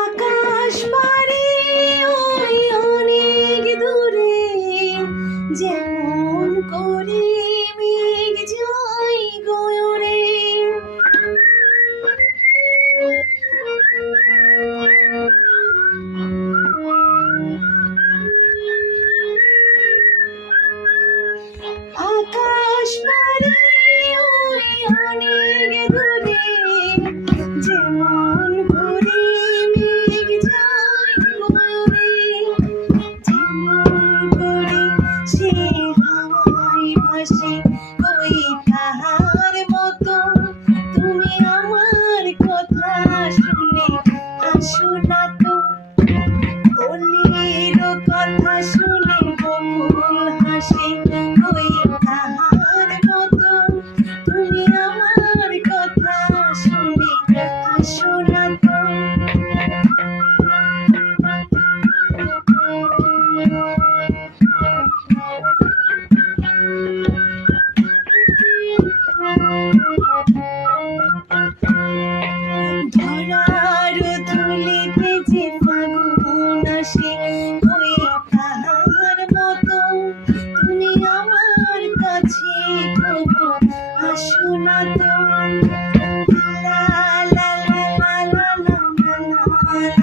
আকাশ পারে ওই অনেক দূরে, যেমন করে মেঘ যায় গয়রে। আকাশ পারে ওই অনেক দূরে, যেমন করে মেঘ যায় গয়রে। যেমন করে সে হাওয়ায় ভাসে ওই তাহার মতো, তুমি আমার কথা শুনে হাসো না তো। অলির কথা শুনে বকুল হাসে ওই তাহার মতো, তুমি আমার কথা শুনে হাসো না তো। ধরার ধুলিতে যে ফাগুন আসে ওই তাহার মতো, তুমি আমার কাছে তবু আসো না তো। লা লা লা লা লা লা লা লা।